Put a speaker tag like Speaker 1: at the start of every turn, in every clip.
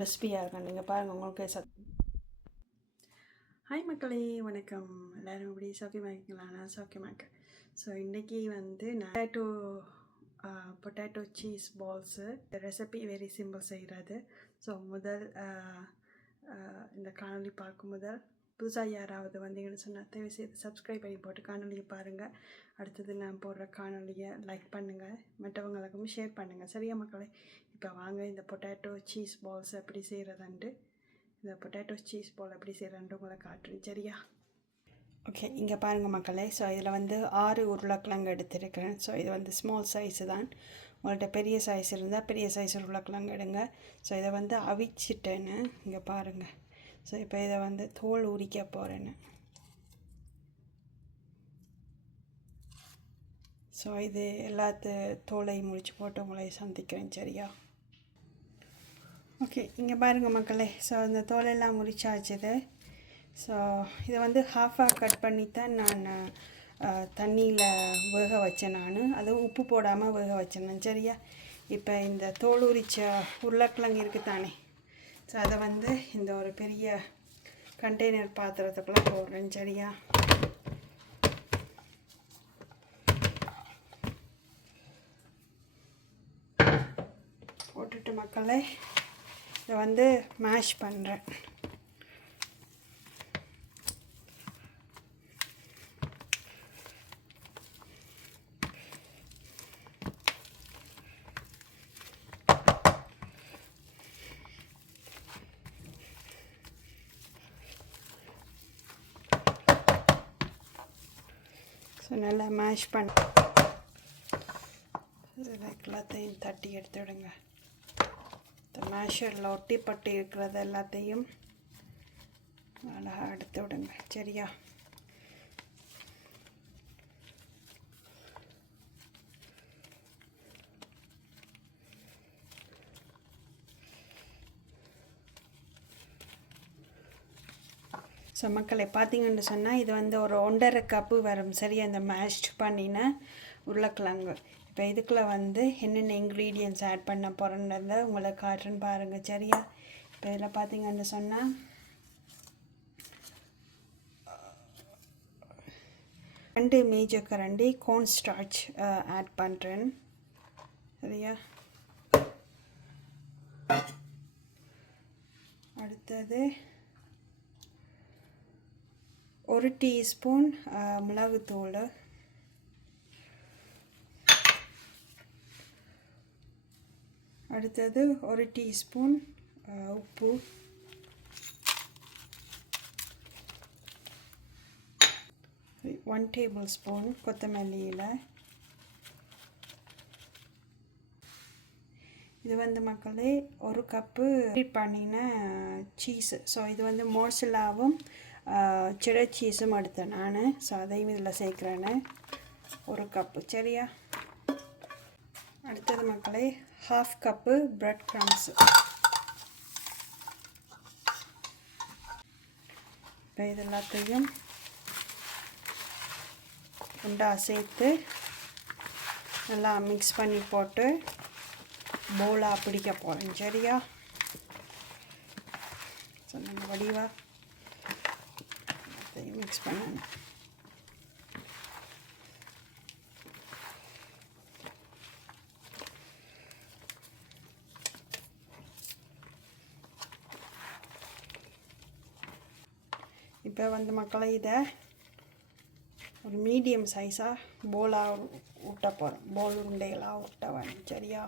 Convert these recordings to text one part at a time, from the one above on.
Speaker 1: ரெசிபியாக இருக்கும் நீங்கள் பாருங்கள் உங்களுக்கு சத். ஹாய் மக்களே வணக்கம். எல்லோரும் எப்படி சௌக்கியமாக இருக்கீங்களா? நான் சௌக்கியமாக இருக்கேன். ஸோ இன்றைக்கி வந்து potato potato cheese balls recipe very simple செய்கிறது ஸோ முதல் இந்த காணொலி பார்க்கும் முதல் புதுசாக யாராவது வந்தீங்கன்னு சொன்னால் தயவு செய்து சப்ஸ்கிரைப் பண்ணி போட்டு காணொலியை பாருங்கள் அடுத்தது நான் போடுற காணொலியை லைக் பண்ணுங்கள் மற்றவங்களுக்கும் ஷேர் பண்ணுங்கள் சரியா மக்களே? இப்போ வாங்க இந்த பொட்டேட்டோ சீஸ் பால்ஸ் எப்படி செய்கிறதுன்ட்டு இந்த பொட்டேட்டோ சீஸ் பால் எப்படி செய்கிறேன்ட்டு உங்களை காட்டுறேன். சரியா? ஓகே இங்கே பாருங்கள் மக்களே. ஸோ இதில் வந்து ஆறு உருளைக்கிழங்கு எடுத்திருக்கிறேன். ஸோ இது வந்து ஸ்மால் சைஸு தான். உங்கள்கிட்ட பெரிய சைஸ் இருந்தால் பெரிய சைஸ் உருளைக்கிழங்கு எடுங்க. ஸோ இதை வந்து அவிச்சிட்டேன்னு இங்கே பாருங்கள் ஸோ இப்போ இதை வந்து தோல் உரிக்க போகிறேன்னு ஸோ இது எல்லாத்து தோலை முடிச்சு போட்டு உங்களை சந்திக்கிறேன் சரியா? ஓகே இங்கே பாருங்கள் மக்களே. ஸோ இந்த தோலெல்லாம் முறிச்சாச்சுது ஸோ இதை வந்து ஹாஃபாக கட் பண்ணி தான் நான் தண்ணியில் வேக வச்சேன் நான். அதுவும் உப்பு போடாமல் வேக வச்சேன் சரியா? இப்போ இந்த தோல் உரிச்ச உருளைக்கிழங்கு இருக்குது தானே ஸோ அதை வந்து இந்த ஒரு பெரிய கண்டெய்னர் பாத்திரத்துக்குள்ளே போடுறேன் சரியா? போட்டுட்டு மக்களே இதை வந்து மேஷ் பண்ணுறேன் ஸோ நல்லா மேஷ் பண்ண இதில் எல்லாத்தையும் தட்டி எடுத்து விடுங்க. இந்த மேஷரில் ஒட்டி பட்டு இருக்கிறது எல்லாத்தையும் அழகாக எடுத்து விடுங்க. சரியா? ஸோ மக்களை பார்த்தீங்கன்னு சொன்னால் இது வந்து ஒரு ஒன்றரை கப்பு வரும். சரியா இந்த மேஷ்ட் பண்ணின உருளைக்கிழங்கு. இப்போ இதுக்குள்ளே வந்து என்னென்ன இன்க்ரீடியன்ஸ் ஆட் பண்ண போகிறேன்றத உங்களை காட்டுறேன்னு பாருங்கள் சரியா? இப்போ இதில் பார்த்தீங்கன்னு சொன்னால் ரெண்டு மேஜர் கரண்டி கோன் ஸ்டார்ச் ஆட் பண்ணுறேன் சரியா? அடுத்தது ஒரு டீஸ்பூன் மிளகுத்தூள். அடுத்தது ஒரு டீஸ்பூன் உப்பு. ஒன் டேபிள் ஸ்பூன் கொத்தமல்லியில் இது வந்து மக்களே ஒரு கப்பு பண்ணின சீஸ் ஸோ இது வந்து மோர்சிலாவும் சிட சீஸும் எடுத்தேன் நான் ஸோ அதையும் இதில் சேர்க்குறேன்னு ஒரு கப்பு சரியா? அடுத்தது மக்களே ஹாஃப் கப்பு ப்ரெட் க்ரம்ஸு இப்போ இது எல்லாத்தையும் உண்டா சேர்த்து நல்லா மிக்ஸ் பண்ணி போட்டு போலாக பிடிக்க போகிறேன் சரியா? சொன்ன வடிவாக வடிவா எல்லாத்தையும் மிக்ஸ் பண்ணணும் இப்போ வந்து மக்களை இதை ஒரு மீடியம் சைஸாக போலாக ஊட்ட போகிறோம் போல் உருண்டைகளாக ஊட்ட வேணும் சரியா?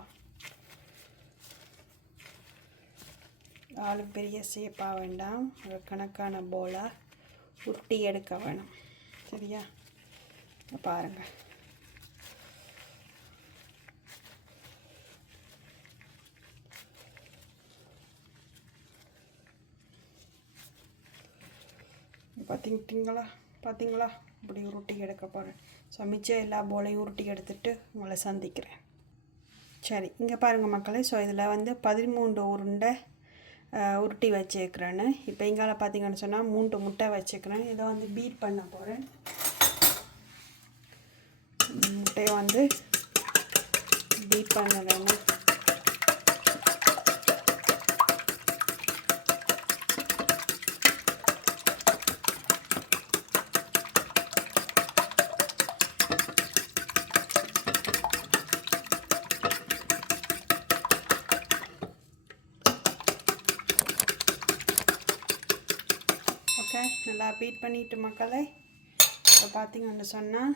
Speaker 1: ஆளு பெரிய சேப்பாக வேண்டாம். ஒரு கணக்கான போலாக உருட்டி எடுக்க வேணும். சரியா? பாருங்கள் பாருங்க. பார்த்தீங்களா இப்படி உருட்டி எடுக்க போகிறேன் ஸோ மிச்சம் எல்லா போலையும் உருட்டி எடுத்துட்டு உங்களை சந்திக்கிறேன். சரி இங்கே பாருங்கள் மக்களே. ஸோ இதில் வந்து பதிமூன்று உருண்டை உருட்டி வச்சுக்கிறேன்னு இப்போ இங்கால பார்த்தீங்கன்னு சொன்னால் மூன்று முட்டை வச்சுக்கிறேன் இதை வந்து பீட் பண்ண போகிறேன் முட்டையை வந்து பீட் பண்ண வேணும் ஓகே நல்லா பீட் பண்ணிட்டு மக்களை. இப்போ பார்த்தீங்கன்னு சொன்னால்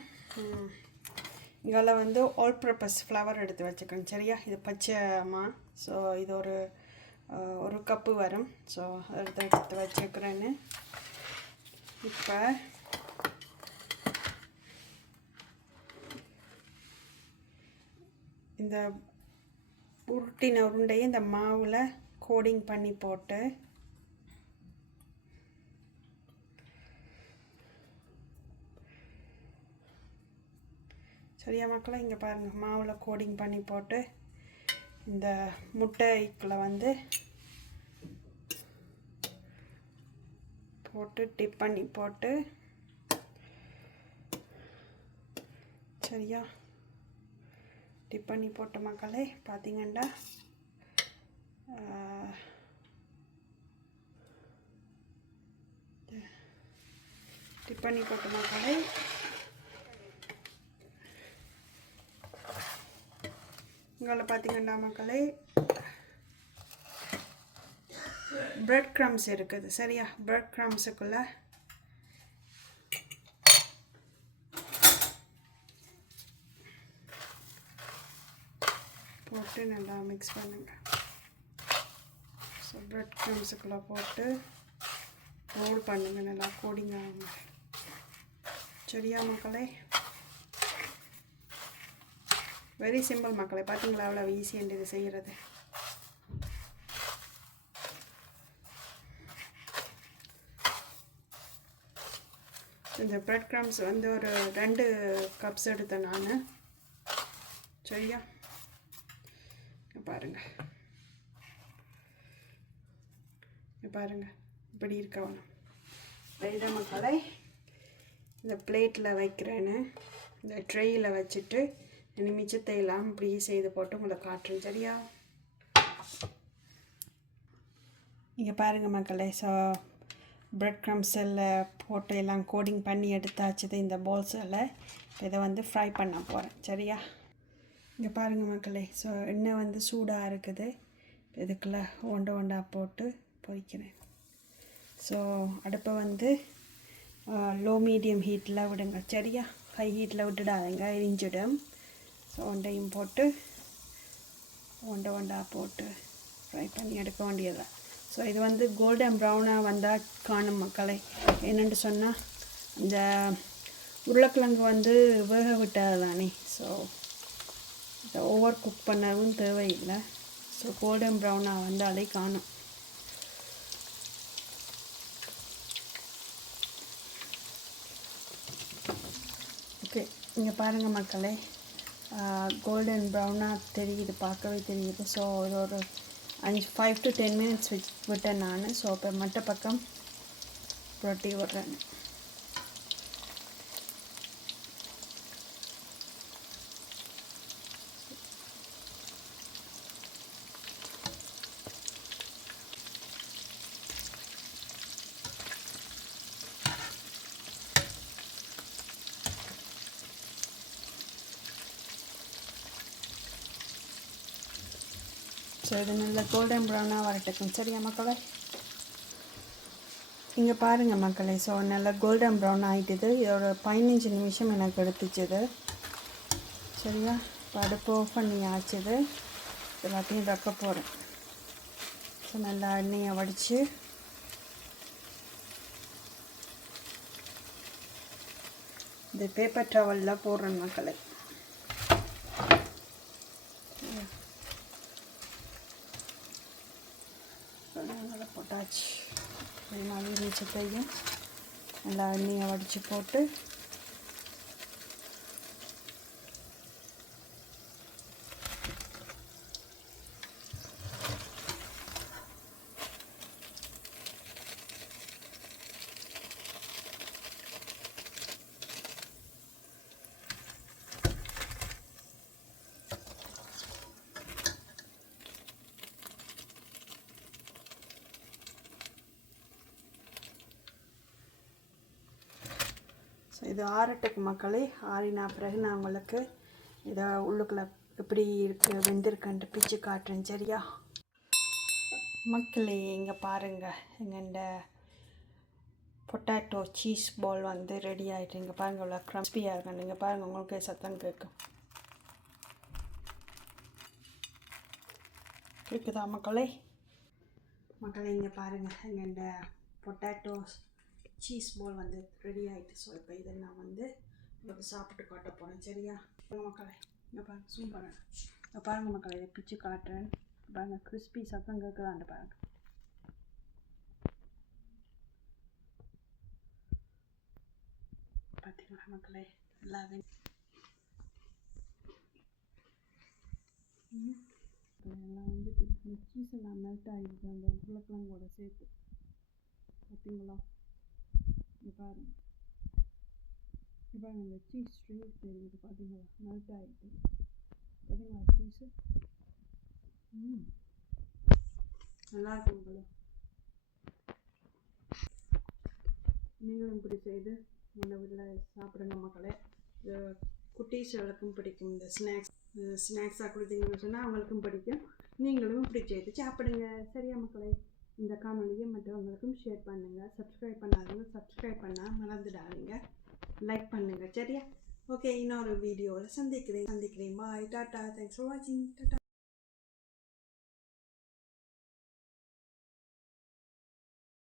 Speaker 1: இங்கெல்லாம் வந்து ஆல் பர்பஸ் ஃப்ளவர் எடுத்து வச்சுக்கோங்க. சரியா? இது பச்சைமா ஸோ இது ஒரு ஒரு கப்பு வரும். ஸோ எடுத்து எடுத்து வச்சுக்கிறேன்னு. இப்போ இந்த உருட்டின உருண்டையை இந்த மாவில் கோடிங் பண்ணி போட்டு சரியா மக்களை இங்கே பாருங்கள் மாவில் கோடிங் பண்ணி போட்டு இந்த முட்டைக்குள்ள வந்து போட்டு டிப் பண்ணி போட்டு சரியா? டிப் பண்ணி போட்ட மக்களே பார்த்தீங்கன்னா டிப் பண்ணி போட்ட மக்களே இங்கே பார்த்தீங்கன்னா மக்களே பிரெட் க்ரம்ஸ் இருக்குது. சரியா? பிரெட் க்ரம்ஸுக்குள்ள போட்டு நல்லா மிக்ஸ் பண்ணுங்க. ஸோ பிரெட் க்ரம்ஸுக்குள்ளே போட்டு ரோல் பண்ணுங்க. நல்லா கோடிங் சரியா மக்களே? வெரி சிம்பிள் மக்களை. பார்த்தீங்களா அவ்வளோ ஈஸியாக இது செய்கிறது இந்த ப்ரெட் க்ரம்ஸ் வந்து ஒரு ரெண்டு கப்ஸ் எடுத்தேன் நான். சரியா? பாருங்கள் பாருங்க. பாருங்க. இப்படி இருக்கவனும் இதை மக்களை? இந்த பிளேட்டில் வைக்கிறேன்னு. இந்த ட்ரெயில் வச்சுட்டு இனி மிச்சத்தை எல்லாம் இப்படி செய்து போட்டு உங்களை காட்டுறேன் சரியா? இங்கே பாருங்கள் மக்களே ஸோ ப்ரெட் க்ரம்ஸில் போட்டு எல்லாம் கோடிங் பண்ணி எடுத்தாச்சுது இந்த பால்ஸில் இதை வந்து ஃப்ரை பண்ண போகிறேன் சரியா? இங்கே பாருங்கள் மக்களே ஸோ எண்ணெய் வந்து சூடாக இருக்குது. இதுக்குள்ளே ஒண்டை ஒண்டா போட்டு பொரிக்கிறேன் ஸோ அடுப்பை வந்து லோ மீடியம் ஹீட்டில் விடுங்க சரியா? ஹை ஹீட்டில் விட்டுடாதீங்க எரிஞ்சிடும். ஸோ ஒண்டையும் போட்டு ஒண்டை ஒண்டா போட்டு ஃப்ரை பண்ணி எடுக்க வேண்டியதுதான் ஸோ இது வந்து கோல்டன் ப்ரௌனாக வந்தால் காணும் மக்களை. என்னென்னு சொன்னால் இந்த உருளைக்கிழங்கு வந்து வேக விட்டது தானே. ஸோ இதை ஓவர் குக் பண்ணவும் தேவையில்லை. ஸோ கோல்டன் ப்ரௌனாக வந்தாலே காணும். ஓகே இங்கே பாருங்கள் மக்களே. கோல்டன் ப்ரௌனாக தெரியுது பார்க்கவே தெரியுது. ஸோ இது ஒரு அஞ்சு ஃபைவ் டு டென் மினிட்ஸ் வச்சு விட்டேன் நான். ஸோ இப்போ மற்ற பக்கம் புரட்டி விட்றேன். ஸோ இது நல்ல கோல்டன் ப்ரௌனாக வரட்டுக்கும் சரியா மக்களே இங்கே பாருங்கள் மக்களே. ஸோ நல்ல கோல்டன் ப்ரௌன் ஆகிட்டுது இதோட பதினஞ்சு நிமிஷம் எனக்கு எடுத்துச்சுது. சரியா? இப்போ அடுப்பு ஆஃப் பண்ணி ஆச்சுது. எல்லாத்தையும் வைக்க போகிறேன் ஸோ நல்லா எண்ணெயை வடித்து இந்த பேப்பர் டவலில் போடுறேன் மக்களை நல்லா போட்டாச்சு இது மாதிரி மிச்சத்தையும் நல்லா எண்ணெயை வடித்து போட்டு இது ஆறட்டுக்கு மக்களே ஆறினா பிறகு நான் உங்களுக்கு இதை உள்ளுக்குள்ளே எப்படி இருக்கு வெந்திருக்கன்ட்டு பிச்சு காட்டுறேன் சரியா? மக்களே இங்கே பாருங்கள் எங்கள் இந்த சீஸ் பால் வந்து ரெடி ஆகிட்டு இங்கே பாருங்கள் இவ்வளோ க்ரம்ஸ்பியாக இருக்கும் நீங்கள் பாருங்கள் உங்களுக்கே சத்தம் கேட்கும். கேட்குதா மக்களே? மக்களே இங்கே பாருங்கள் எங்கள் இந்த சீஸ் போல் வந்து ரெடி ஆகிட்டு ஸோ இப்போ இதை நான் வந்து உங்களுக்கு சாப்பிட்டு காட்ட போகிறேன் சரியா? மக்களை மக்களே இங்கே பாருங்கள் பண்ணுறேன் இங்கே பாருங்கள் மக்களே இதை பிச்சு காட்டுறேன். பாருங்கள் கிறிஸ்பி சத்தம் கேட்குதாண்டு பாருங்கள் பார்த்தீங்களா மக்களே? எல்லாமே. எல்லாம் வந்து சீஸ் எல்லாம் மெல்ட் ஆகிடுது அந்த உருளைக்கிழங்கோட சேர்த்து. பார்த்தீங்களா இங்க பாருங்க இங்க பாருங்க இந்த சீஸ் ஸ்ட்ரிங்ஸ் தெரியுது பார்த்தீங்களா மெல்ட் ஆகிடுது பார்த்தீங்களா சீஸு ம் நல்லா இருக்கும் போல நீங்களும் இப்படி செய்து உங்கள் வீட்டில் சாப்பிடுங்க மக்களே குட்டீஸ்களுக்கும் பிடிக்கும் இந்த ஸ்நாக்ஸ் ஸ்நாக்ஸாக கொடுத்தீங்கன்னு சொன்னால் அவங்களுக்கும் பிடிக்கும். நீங்களும் இப்படி செய்து சாப்பிடுங்க. சரியா மக்களே? இந்த காணொலியை மற்றவங்களுக்கும் ஷேர் பண்ணுங்கள் சப்ஸ்கிரைப் பண்ணாதவங்க சப்ஸ்கிரைப் பண்ணால் மறந்துடாதீங்க. லைக் பண்ணுங்கள் சரியா? ஓகே இன்னொரு வீடியோவில் சந்திக்கிறேன். சந்திக்கிறேன். பாய் டாட்டா தேங்க்ஸ் ஃபார் வாட்சிங் டாட்டா